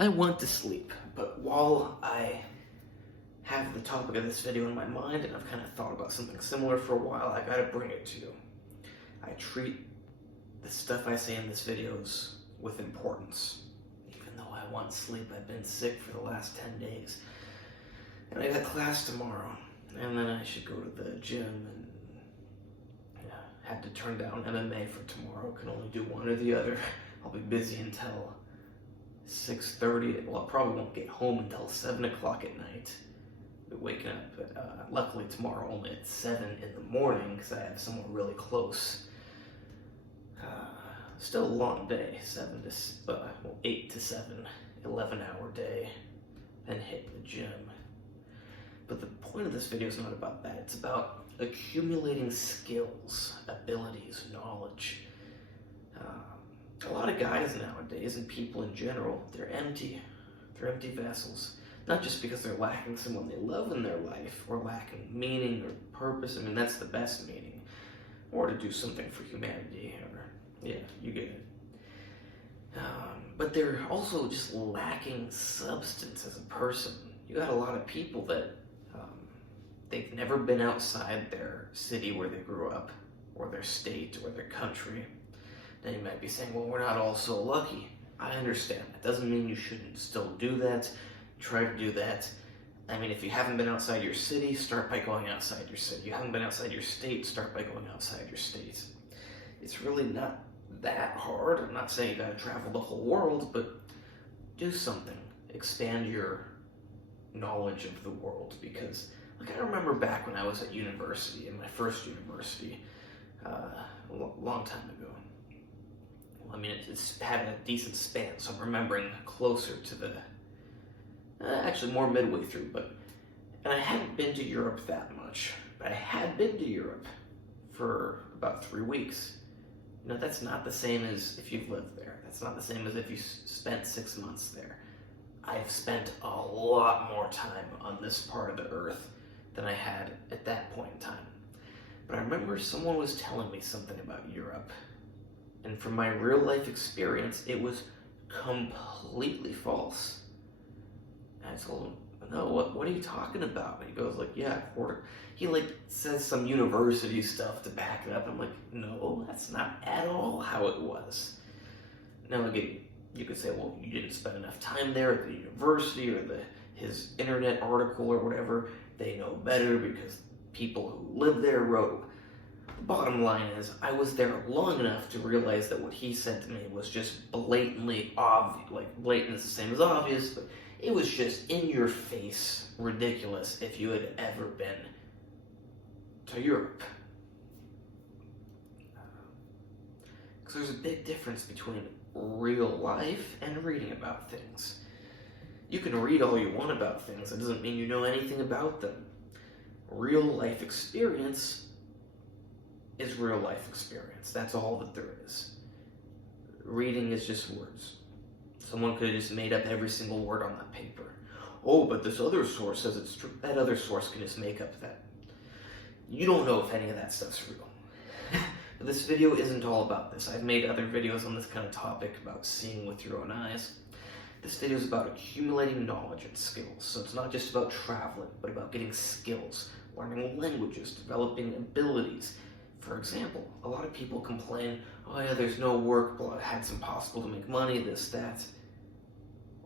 I want to sleep, but while I have the topic of this video in my mind, and I've kind of thought about something similar for a while, I gotta bring it to you. I treat the stuff I say in this videos with importance. Even though I want sleep, I've been sick for the last 10 days. And I got class tomorrow, and then I should go to the gym, and had to turn down MMA for tomorrow. Can only do one or the other. I'll be busy until 6:30. Well, I probably won't get home until 7 o'clock at night. I'll be waking up, luckily tomorrow, only at 7 in the morning, because I have somewhere really close. Still a long day, 8 to 7, 11-hour day, then hit the gym. But the point of this video is not about that. It's about accumulating skills, abilities, knowledge. A lot of guys nowadays, and people in general, they're empty. They're empty vessels. Not just because they're lacking someone they love in their life, or lacking meaning or purpose. I mean, that's the best meaning. Or to do something for humanity, or, yeah, you get it. But they're also just lacking substance as a person. You got a lot of people that they've never been outside their city where they grew up, or their state, or their country. Then you might be saying, well, we're not all so lucky. I understand. That doesn't mean you shouldn't still do that. Try to do that. I mean, if you haven't been outside your city, start by going outside your city. You haven't been outside your state, start by going outside your state. It's really not that hard. I'm not saying you gotta travel the whole world, but do something. Expand your knowledge of the world, because I remember back when I was at university, in my first university, a long time ago. Well, I mean, it's had a decent span, so I'm remembering closer to the, actually more midway through, and I hadn't been to Europe that much, but I had been to Europe for about 3 weeks. You know, that's not the same as if you've lived there. That's not the same as if you spent 6 months there. I've spent a lot more time on this part of the earth than I had at that point in time. But I remember someone was telling me something about Europe, and from my real life experience, it was completely false. And I told him, no, what are you talking about? And he goes like, yeah, he says some university stuff to back it up. I'm like, no, that's not at all how it was. Now again, you could say, well, you didn't spend enough time there at the university, or his internet article or whatever. They know better because people who live there wrote. The bottom line is, I was there long enough to realize that what he said to me was just blatantly obvious. Like, blatant is the same as obvious, but it was just in your face ridiculous if you had ever been to Europe. Because there's a big difference between real life and reading about things. You can read all you want about things. It doesn't mean you know anything about them. Real life experience is real life experience. That's all that there is. Reading is just words. Someone could have just made up every single word on that paper. Oh, but this other source says it's true. That other source can just make up that. You don't know if any of that stuff's real. But this video isn't all about this. I've made other videos on this kind of topic about seeing with your own eyes. This video is about accumulating knowledge and skills. So it's not just about traveling, but about getting skills, learning languages, developing abilities. For example, a lot of people complain, oh yeah, there's no work, it's impossible to make money, this, that.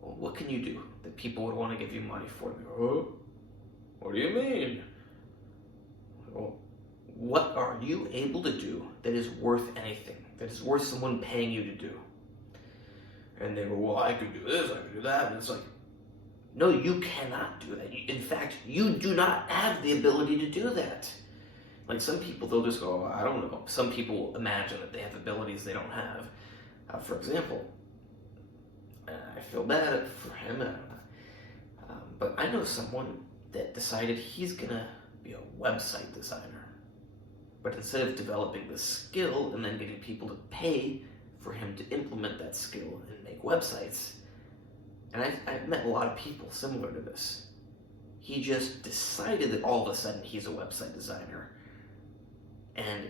Well, what can you do that people would want to give you money for? Oh, what do you mean? Well, what are you able to do that is worth anything, that is worth someone paying you to do? And they go, well, I could do this, I could do that. And it's like, no, you cannot do that. In fact, you do not have the ability to do that. Like, some people, they'll just go, I don't know. Some people imagine that they have abilities they don't have. For example, I feel bad for him, but I know someone that decided he's gonna be a website designer. But instead of developing the skill and then getting people to pay for him to implement that skill and make websites, and I've met a lot of people similar to this. He just decided that all of a sudden he's a website designer. And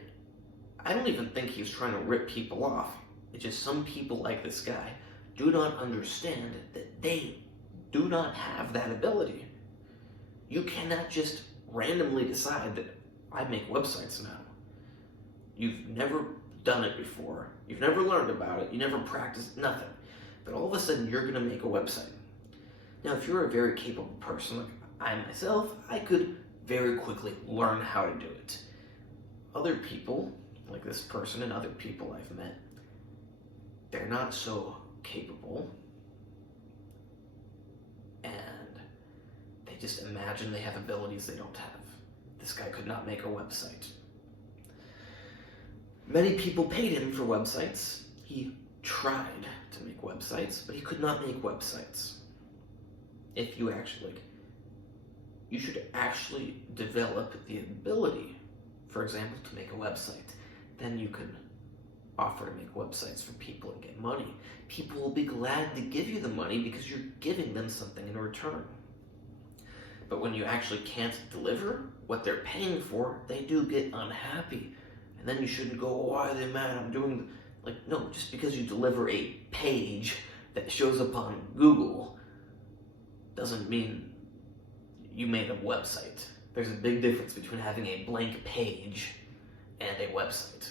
I don't even think he's trying to rip people off. It's just some people like this guy do not understand that They do not have that ability. You cannot just randomly decide that I make websites now. You've never done it before. You've never learned about it. You never practiced, nothing. But all of a sudden, you're going to make a website. Now, if you're a very capable person, like I myself, I could very quickly learn how to do it. Other people, like this person and other people I've met, they're not so capable. And they just imagine they have abilities they don't have. This guy could not make a website. Many people paid him for websites. He tried to make websites, but he could not make websites. If you actually, you should actually develop the ability, for example, to make a website. Then you can offer to make websites for people and get money. People will be glad to give you the money because you're giving them something in return. But when you actually can't deliver what they're paying for, they do get unhappy. And then you shouldn't go, oh, why are they mad? I'm doing, like, no, just because you deliver a page that shows up on Google doesn't mean you made a website. There's a big difference between having a blank page and a website.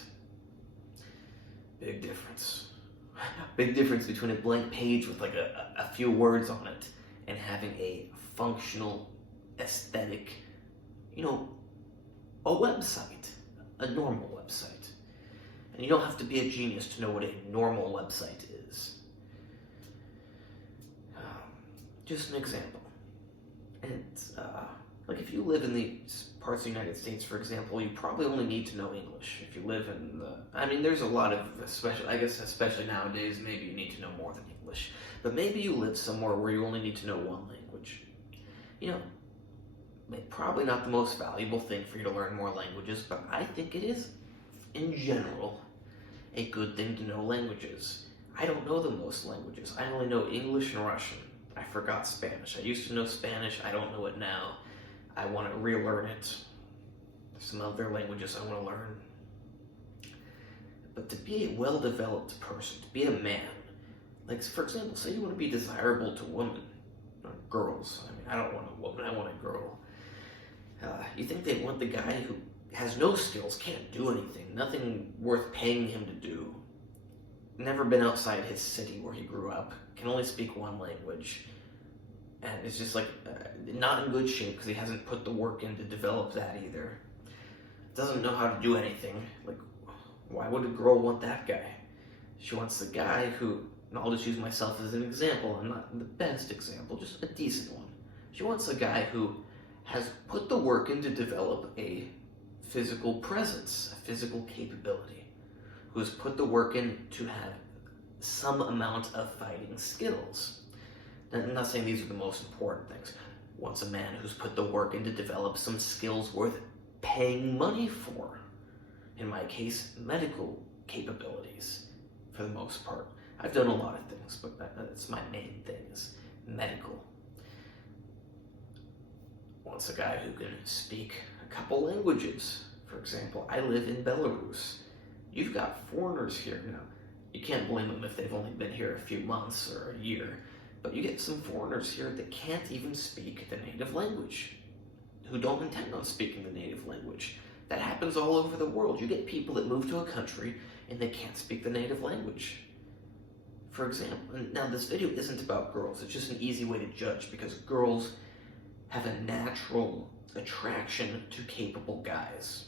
Big difference. Big difference between a blank page with like a few words on it and having a functional, aesthetic, a website, a normal website. And you don't have to be a genius to know what a normal website is. Just an example. And like if you live in the parts of the United States, for example, you probably only need to know English. If you live in there's a lot of, especially nowadays, maybe you need to know more than English. But maybe you live somewhere where you only need to know one language. Probably not the most valuable thing for you to learn more languages, but I think it is, in general, a good thing to know languages. I don't know the most languages. I only know English and Russian. I forgot Spanish. I used to know Spanish. I don't know it now. I want to relearn it. There's some other languages I want to learn. But to be a well-developed person, to be a man, like, for example, say you want to be desirable to women, or girls. I don't want a woman, I want a girl. You think they want the guy who has no skills, can't do anything, nothing worth paying him to do, never been outside his city where he grew up, can only speak one language, and is just like not in good shape because he hasn't put the work in to develop that either. Doesn't know how to do anything. Like, why would a girl want that guy? She wants the guy who, and I'll just use myself as an example, I'm not the best example, just a decent one. She wants a guy who has put the work in to develop a physical presence, a physical capability, who has put the work in to have some amount of fighting skills. And I'm not saying these are the most important things. Wants a man who's put the work in to develop some skills worth paying money for. In my case, medical capabilities, for the most part. I've done a lot of things, but that's my main thing, is medical. Wants a guy who can speak a couple languages. For example, I live in Belarus. You've got foreigners here now. You can't blame them if they've only been here a few months or a year, but you get some foreigners here that can't even speak the native language, who don't intend on speaking the native language. That happens all over the world. You get people that move to a country and they can't speak the native language. For example, now this video isn't about girls, it's just an easy way to judge because girls have a natural attraction to capable guys.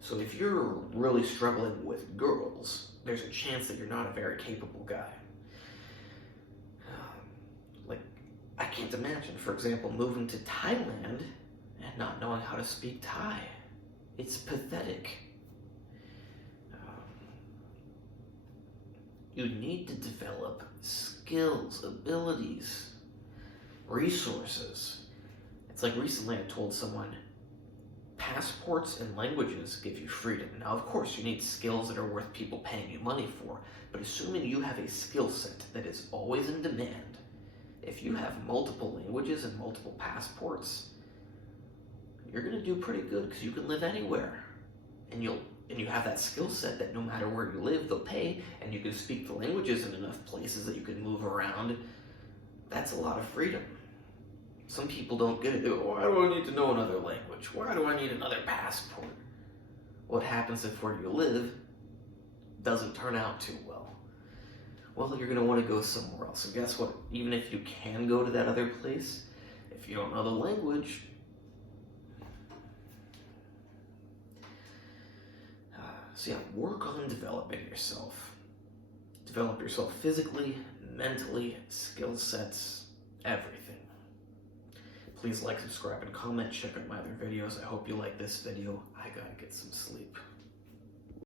So if you're really struggling with girls, there's a chance that you're not a very capable guy. I can't imagine, for example, moving to Thailand and not knowing how to speak Thai. It's pathetic. You need to develop skills, abilities, resources. It's like recently I told someone, passports and languages give you freedom. Now, of course, you need skills that are worth people paying you money for, but assuming you have a skill set that is always in demand, if you have multiple languages and multiple passports, you're going to do pretty good because you can live anywhere. And and you have that skill set that no matter where you live, they'll pay, and you can speak the languages in enough places that you can move around, that's a lot of freedom. Some people don't get it. They go, why do I need to know another language? Why do I need another passport? What happens if where you live doesn't turn out too well? Well, you're going to want to go somewhere else. And guess what? Even if you can go to that other place, if you don't know the language, so yeah, work on developing yourself. Develop yourself physically, mentally, skill sets, everything. Please like, subscribe, and comment. Check out my other videos. I hope you like this video. I gotta get some sleep.